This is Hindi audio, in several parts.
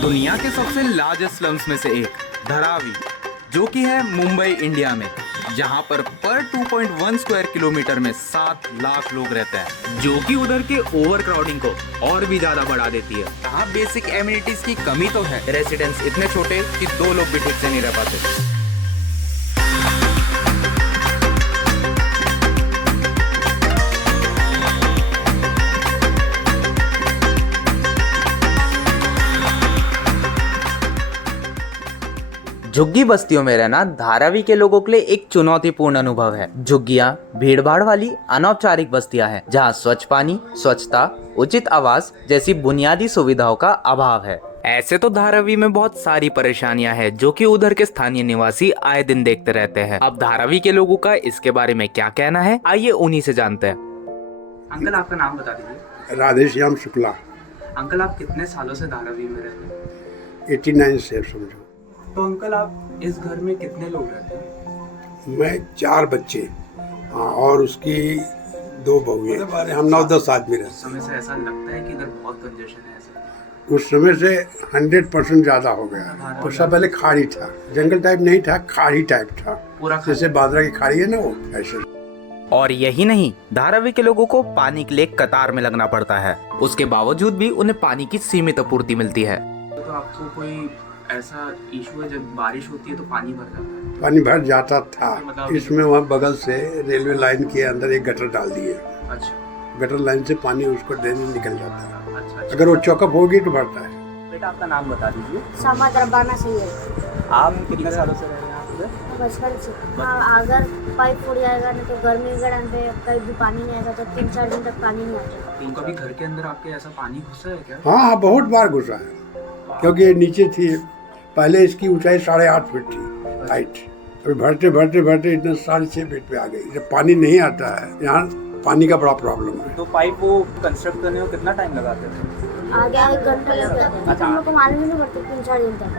दुनिया के सबसे लार्जेस्ट स्लम्स में से एक धारावी, जो कि है मुंबई इंडिया में, जहां पर 2.1 स्क्वायर किलोमीटर में 7 लाख लोग रहते हैं, जो कि उधर के ओवर क्राउडिंग को और भी ज्यादा बढ़ा देती है। यहाँ बेसिक एमिनिटीज की कमी तो है, रेसिडेंट्स इतने छोटे कि 2 लोग भी ठीक से नहीं रह पाते। झुग्गी बस्तियों में रहना धारावी के लोगों के लिए एक चुनौतीपूर्ण अनुभव है। झुग्गियां भीड़भाड़ वाली अनौपचारिक बस्तियां हैं, जहां स्वच्छ पानी, स्वच्छता, उचित आवास जैसी बुनियादी सुविधाओं का अभाव है। ऐसे तो धारावी में बहुत सारी परेशानियां हैं, जो कि उधर के स्थानीय निवासी आए दिन देखते रहते हैं। अब धारावी के लोगों का इसके बारे में क्या कहना है, आइए उन्हीं से जानते हैं। अंकल, आपका नाम बता दीजिए। राधेश्याम शुक्ला। अंकल, आप कितने सालों से धारावी में रहते हैं? 89 से समझो। तो अंकल, आप इस घर में कितने लोग रहते हैं? मैं 4 बच्चे, हाँ, और उसकी 2 बहुएं, हम 9-10 आदमी रहते। उस समय से ऐसा लगता है कि इधर बहुत कंजेशन है ऐसा? उस समय से 100% ज़्यादा हो गया। उससे पहले खाड़ी था, जंगल टाइप नहीं था, खाड़ी टाइप था, पूरा जैसे बांद्रा की खाड़ी है ना, वो ऐसे। और यही नहीं, धारावी के लोगों को पानी के लिए कतार में लगना पड़ता है। उसके बावजूद भी उन्हें पानी की सीमित आपूर्ति मिलती है। तो आपको कोई ऐसा इशू है जब बारिश होती है तो पानी भर जाता है? पानी भर जाता था, इसमें वहाँ बगल से रेलवे लाइन के अंदर एक गटर डाल दिए। अच्छा। गटर लाइन से पानी उसको ड्रेन में निकल जाता है। अच्छा। अगर वो चौकअप होगी तो भरता है। बेटा, आपका नाम बता दीजिए। समाज रबाना सैयद। आप कितने सालों से रह रहे हैं आप उधर? बचपन से। हाँ, अगर पाइप फूट जाएगा नहीं तो गर्मी के टाइम पे कहीं भी पानी नहीं आएगा, तो 3-4 दिन तक पानी नहीं आता। तो कभी घर के अंदर आपके ऐसा पानी घुसा है क्या? हाँ, बहुत बार घुसा है, क्योंकि ये नीचे थी। पहले इसकी ऊंचाई 8.5 फीट थी हाइट। अभी भरते भरते भरते इतना 6.5 फीट पे आ गई। जब पानी नहीं आता है, यहाँ पानी का बड़ा प्रॉब्लम है। तो पाइप वो कंस्ट्रक्ट करने में कितना टाइम लगाते थे? आगे 1 घंटा लग जाता है। हम लोग को मालूम नहीं पड़ता 3-4 दिन तक,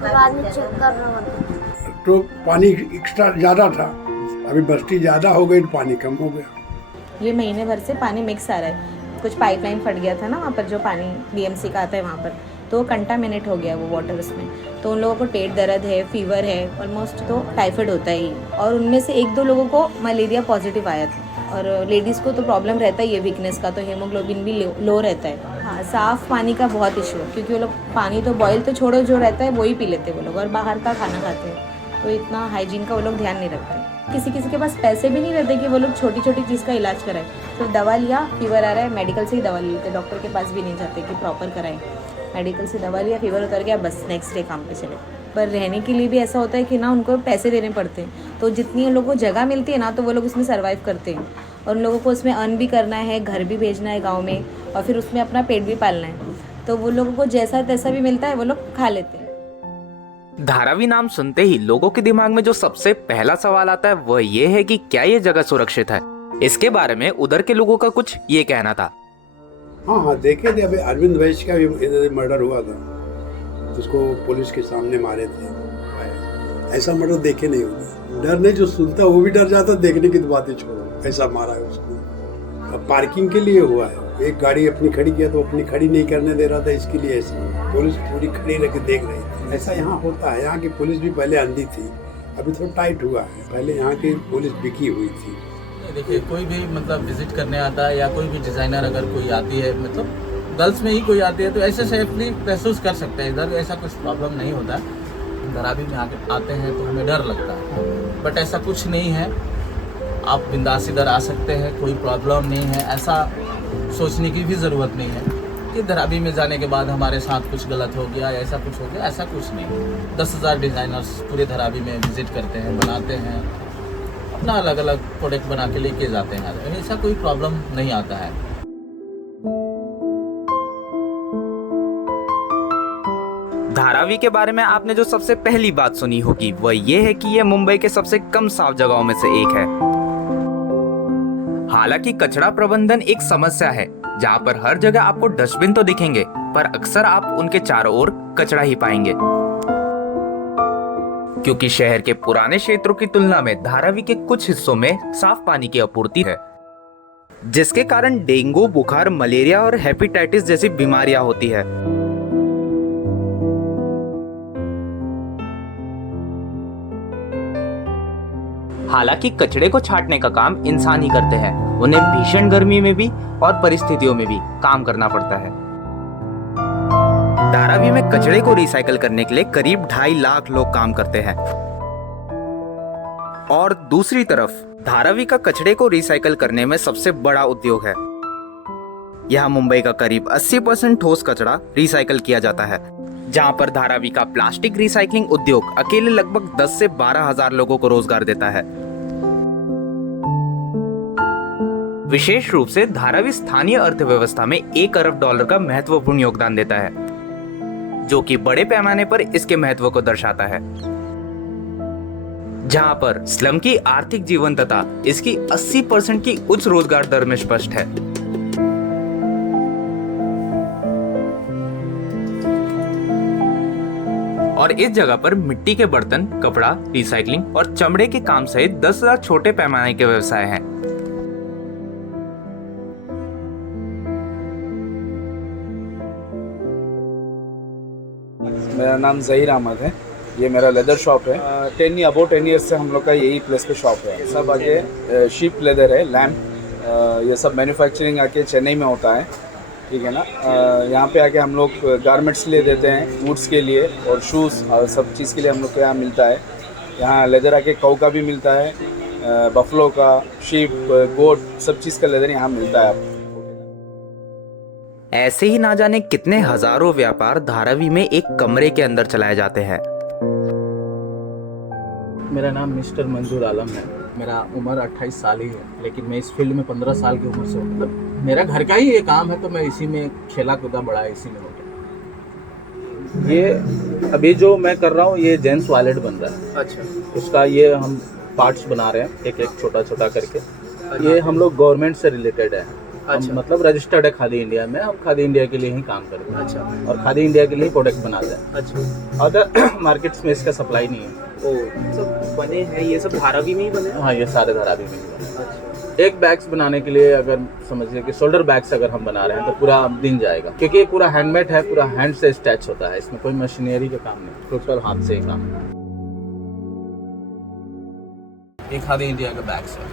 तो बाद में चेक करना पड़ता है। तो पानी एक्स्ट्रा ज़्यादा था, अभी बस्ती ज़्यादा हो गई तो पानी कम हो गया। ये महीने भर से पानी मिक्स आ रहा है। कुछ पाइपलाइन फट गया था ना वहाँ पर, जो पानी बीएमसी का आता है वहाँ पर, तो कंटामिनेट हो गया वो वाटर उसमें। तो उन लोगों को पेट दर्द है, फीवर है, ऑलमोस्ट तो टाइफाइड होता ही। और उनमें से 1-2 लोगों को मलेरिया पॉजिटिव आया था। और लेडीज़ को तो प्रॉब्लम रहता ही है वीकनेस का, तो हीमोग्लोबिन भी लो रहता है। हाँ, साफ़ पानी का बहुत इशू है, क्योंकि वो लोग पानी तो बॉयल तो छोड़ो, जो रहता है वही पी लेते हैं वो लोग, और बाहर का खाना खाते हैं, तो इतना हाइजीन का वो लोग ध्यान नहीं रखते। किसी किसी के पास पैसे भी नहीं रहते कि वो लोग छोटी छोटी चीज़ का इलाज कराए। तो दवा लिया, फीवर आ रहा है, मेडिकल से ही दवा ले लेते, डॉक्टर के पास भी नहीं जाते कि प्रॉपर कराएं। मेडिकल से दवा लिया, फीवर उतर गया, बस नेक्स्ट डे काम पे चले। पर रहने के लिए भी ऐसा होता है कि ना उनको पैसे देने पड़ते हैं, तो जितनी उन लोगों को जगह मिलती है ना, तो वो लोग उसमें सर्वाइव करते हैं। और उन लोगों को उसमें अर्न भी करना है, घर भी भेजना है गाँव में, और फिर उसमें अपना पेट भी पालना है, तो वो लोगों को जैसा तैसा भी मिलता है वो लोग खा लेते हैं। धारावी नाम सुनते ही लोगों के दिमाग में जो सबसे पहला सवाल आता है वह ये है कि क्या ये जगह सुरक्षित है। इसके बारे में उधर के लोगों का कुछ ये कहना था। हाँ, देखे थे। अभी अरविंद वैश्य का भी मर्डर हुआ था, उसको पुलिस के सामने मारे थे। ऐसा मर्डर देखे नहीं होगा। डर नहीं, जो सुनता वो भी डर जाता, देखने की तो बातें छोड़ो, ऐसा मारा है उसको। अब पार्किंग के लिए हुआ है, एक गाड़ी अपनी खड़ी किया तो अपनी खड़ी नहीं करने दे रहा था, इसके लिए ऐसा पुलिस पूरी खड़ी रख के देख रही थी। ऐसा यहाँ होता है। यहाँ की पुलिस भी पहले अंधी थी, अभी थोड़ा टाइट हुआ है। पहले यहाँ की पुलिस बिकी हुई थी। देखिए, कोई भी मतलब विजिट करने आता है, या कोई भी डिज़ाइनर अगर कोई आती है, मतलब गर्ल्स में ही कोई आती है, तो ऐसे सेफली महसूस कर सकते हैं। इधर ऐसा कुछ प्रॉब्लम नहीं होता। धारावी में आते हैं तो हमें डर लगता है, बट ऐसा कुछ नहीं है। आप बिंदास इधर आ सकते हैं, कोई प्रॉब्लम नहीं है। ऐसा सोचने की भी ज़रूरत नहीं है कि धारावी में जाने के बाद हमारे साथ कुछ गलत हो गया या ऐसा कुछ हो गया, ऐसा कुछ नहीं। 10,000 डिज़ाइनर्स पूरे धारावी में विजिट करते हैं, बनाते हैं, अपना अलग अलग प्रोडक्ट बना के लेके जाते हैं। ऐसा कोई प्रॉब्लम नहीं आता है। धारावी के बारे में आपने जो सबसे पहली बात सुनी होगी वह ये है कि यह मुंबई के सबसे कम साफ जगहों में से एक है। हालांकि कचरा प्रबंधन एक समस्या है, जहां पर हर जगह आपको डस्टबिन तो दिखेंगे, पर अक्सर आप उनके चारों ओर कचरा ही पाएंगे। क्योंकि शहर के पुराने क्षेत्रों की तुलना में धारावी के कुछ हिस्सों में साफ पानी की आपूर्ति है, जिसके कारण डेंगू, बुखार, मलेरिया और हेपेटाइटिस जैसी बीमारियां होती है। हालांकि कचड़े को छांटने का काम इंसान ही करते हैं, उन्हें भीषण गर्मी में भी और परिस्थितियों में भी काम करना पड़ता है। धारावी में कचड़े को रिसाइकल करने के लिए करीब 2.5 लाख लोग काम करते हैं और दूसरी तरफ धारावी का कचड़े को रिसाइकल करने में सबसे बड़ा उद्योग है। यहाँ मुंबई का करीब 80% ठोस कचरा रिसाइकल किया जाता है, जहाँ पर धारावी का प्लास्टिक रिसाइकलिंग उद्योग अकेले लगभग 10 से 12 हजार लोगों को रोजगार देता है। विशेष रूप से धारावी स्थानीय अर्थव्यवस्था में $1 अरब का महत्वपूर्ण योगदान देता है, जो कि बड़े पैमाने पर इसके महत्व को दर्शाता है। जहां पर स्लम की आर्थिक जीवंतता इसकी 80% की उच्च रोजगार दर में स्पष्ट है। और इस जगह पर मिट्टी के बर्तन, कपड़ा, रिसाइकलिंग और चमड़े के काम सहित 10,000 छोटे पैमाने के व्यवसाय हैं। मेरा नाम ज़हीर अहमद है। ये मेरा लेदर शॉप है। 10 ईयर्स से हम लोग का यही प्लेस पे शॉप है। सब आगे शीप लेदर है, लैम्प, ये सब मैन्युफैक्चरिंग आके चेन्नई में होता है, ठीक है ना। यहाँ पे आके हम लोग गारमेंट्स ले देते हैं, वुड्स के लिए और शूज़ और सब चीज़ के लिए हम लोग को यहाँ मिलता है। यहाँ लेदर आके काऊ का भी मिलता है, बफलो का, शीप, गोट, सब चीज़ का लेदर यहाँ मिलता है आपको। ऐसे ही ना जाने कितने हजारों व्यापार धारावी में एक कमरे के अंदर चलाए जाते हैं। मेरा नाम मिस्टर मंजूर आलम है। मेरा उम्र 28 साल ही है, लेकिन मैं इस फील्ड में 15 साल की उम्र से हूँ। मतलब मेरा घर का ही ये काम है, तो मैं इसी में खेला कूदा बड़ा इसी में हो गया। ये अभी जो मैं कर रहा हूँ ये जेंट्स वॉलेट बन रहा है। अच्छा। उसका ये हम पार्ट्स बना रहे हैं, एक एक छोटा छोटा करके। ये हम लोग गवर्नमेंट से रिलेटेड है। अच्छा। हम मतलब रजिस्टर्ड है खादी इंडिया में। हम खादी इंडिया के लिए ही काम करते हैं। अच्छा। और खादी इंडिया के लिए प्रोडक्ट बनाते हैं। अच्छा। अदर मार्केट्स में इसका सप्लाई नहीं है। ओ, सब बने हैं, ये सब धारावी में ही बने हैं? हाँ, ये सारे धारावी में ही बने हैं। अच्छा। एक बैग्स बनाने के लिए अगर समझिए कि शोल्डर बैग्स अगर हम बना रहे हैं तो पूरा दिन जाएगा, क्योंकि ये पूरा हैंडमेड है, पूरा हैंड से स्टैच होता है। इसमें कोई मशीनरी का काम नहीं, टोटल हाथ से ही काम है। ये खादी इंडिया का बैग्स है।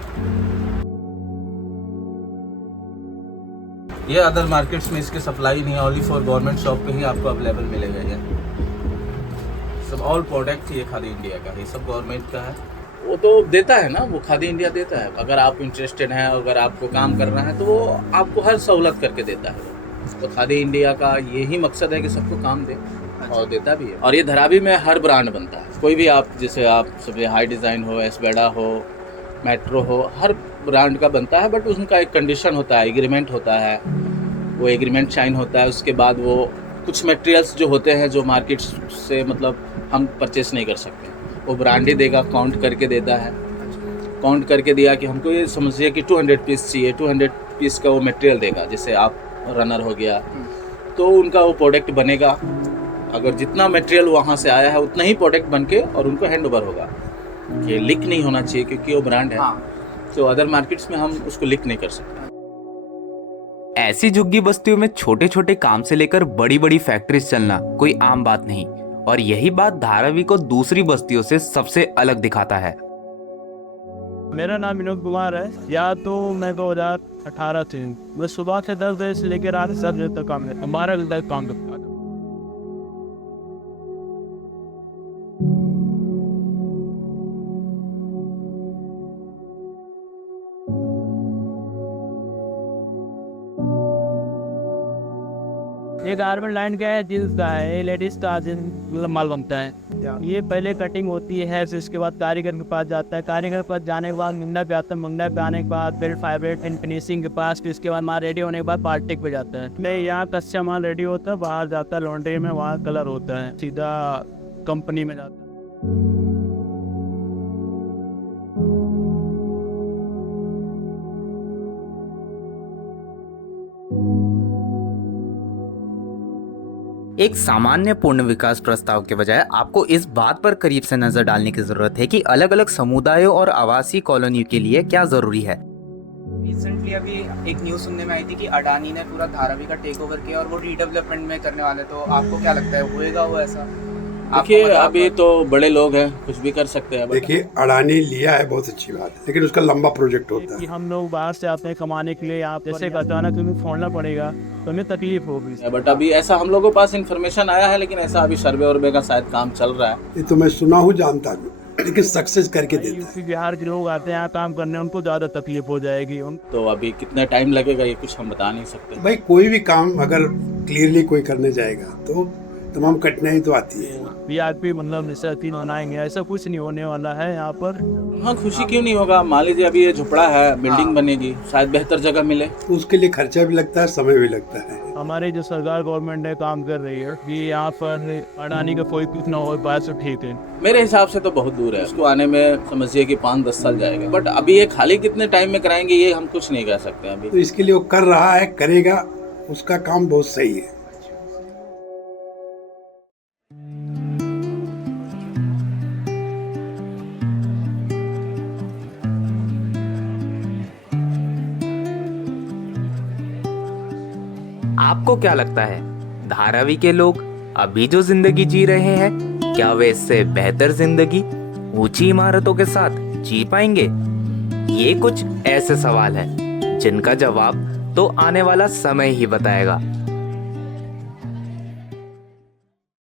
ये अदर मार्केट्स में इसके सप्लाई नहीं है, ओनली फॉर गवर्नमेंट शॉप पे ही आपको अवेलेबल मिलेगा। ये सब ऑल प्रोडक्ट ये खादी इंडिया का, ये सब गवर्नमेंट का है। वो तो देता है ना, वो खादी इंडिया देता है। अगर आप इंटरेस्टेड हैं, अगर आपको काम करना है तो वो आपको हर सहूलत करके देता है। तो खादी इंडिया का यही मकसद है कि सबको काम दे, और देता भी है। और ये धारावी में हर ब्रांड बनता है। कोई भी आप, जैसे आप सब हाई डिज़ाइन हो, एसबेडा हो, मेट्रो हो, हर ब्रांड का बनता है। बट उनका एक कंडीशन होता है, एग्रीमेंट होता है, वो एग्रीमेंट साइन होता है। उसके बाद वो कुछ मटेरियल्स जो होते हैं जो मार्केट से मतलब हम परचेस नहीं कर सकते, वो ब्रांड ही देगा, काउंट करके देता है। काउंट करके दिया कि हमको ये समझिए कि 200 पीस चाहिए, 200 पीस का वो मटेरियल देगा। जैसे आप रनर हो गया, तो उनका वो प्रोडक्ट बनेगा। अगर जितना मटेरियल वहाँ से आया है उतना ही प्रोडक्ट बन के और उनको हैंड ओवर होगा। ये लीक नहीं होना चाहिए, क्योंकि वो ब्रांड है। हाँ। तो अदर मार्केट्स में हम उसको लीक नहीं कर सकते। ऐसी झुग्गी बस्तियों में छोटे छोटे काम से लेकर बड़ी बड़ी फैक्ट्रीज चलना कोई आम बात नहीं, और यही बात धारावी को दूसरी बस्तियों से सबसे अलग दिखाता है। मेरा नाम विनोद कुमार है। या तो मैं 2018 से मैं सुबह से 10 बजे से लेकर रात 7 बजे तक काम करता हूँ, 12 बजे तक काम करता हूँ। ये गारमेंट लाइन का है, जींस का है, ये लेडीज का मतलब माल बनता है। ये पहले कटिंग होती है, फिर उसके बाद कारीगर के पास जाता है। कारीगर के पास जाने के बाद मुंडा पे आता है, मुंडा पे आने के बाद बेल्ट फाइब्रेट एंड फिनिशिंग के पास, फिर इसके बाद माल रेडी होने के बाद पार्टिक पे जाता है। नहीं, यहाँ कच्चा माल रेडी होता है, बाहर जाता है लॉन्ड्री में, वहाँ कलर होता है, सीधा कंपनी में जाता है। एक सामान्य पूर्ण विकास प्रस्ताव के बजाय आपको इस बात पर करीब से नजर डालने की जरूरत है कि अलग अलग समुदायों और आवासीय कॉलोनियों के लिए क्या जरूरी है। रिसेंटली अभी एक न्यूज़ सुनने में आई थी कि अडानी ने पूरा धारावी का टेक ओवर किया और वो रीडेवलपमेंट में करने वाले। तो आपको क्या लगता है, होएगा वो ऐसा? देखिए अभी तो बड़े लोग हैं, कुछ भी कर सकते हैं। देखिए अडानी लिया है, बहुत अच्छी बात है, लेकिन उसका लंबा प्रोजेक्ट होता कि है। हम लोग बाहर से आते हैं कमाने के लिए, यहाँ पर जैसे अचानक हमें छोड़ना पड़ेगा तो हमें तकलीफ होगी। बट अभी ऐसा हम लोगों के पास इन्फॉर्मेशन आया है, लेकिन ऐसा अभी सर्वे वर्वे का शायद काम चल रहा है। ये तो मैं सुना हूँ, जानता हूँ, लेकिन सक्सेस करके देता है। यूपी बिहार के लोग आते हैं यहाँ काम करने, उनको ज़्यादा तकलीफ हो जाएगी। तो अभी कितना टाइम लगेगा ये कुछ हम बता नहीं सकते। भाई कोई भी काम अगर क्लियरली कोई करने जाएगा तो तमाम कठिनाई तो आती है। वीआईपी मतलब निश्चित बनाएंगे, ऐसा कुछ नहीं होने वाला है यहाँ पर। हाँ, खुशी क्यों नहीं होगा। मान लीजिए अभी ये झुपड़ा है, बिल्डिंग बनेगी, शायद बेहतर जगह मिले। तो उसके लिए खर्चा भी लगता है, समय भी लगता है। हमारी जो सरकार गवर्नमेंट है काम कर रही है कि यहाँ पर अडानी का कोई कुछ ना हो पाए तो ठीक है। मेरे हिसाब से तो बहुत दूर है, उसको आने में समझिए कि 5-10 साल जाएगा। बट अभी ये खाली कितने टाइम में कराएंगे ये हम कुछ नहीं कह सकते अभी। तो इसके लिए वो कर रहा है, करेगा, उसका काम बहुत सही है। आपको क्या लगता है, धारावी के लोग अभी जो जिंदगी जी रहे हैं, क्या वे इससे बेहतर जिंदगी ऊंची इमारतों के साथ जी पाएंगे? ये कुछ ऐसे सवाल हैं जिनका जवाब तो आने वाला समय ही बताएगा।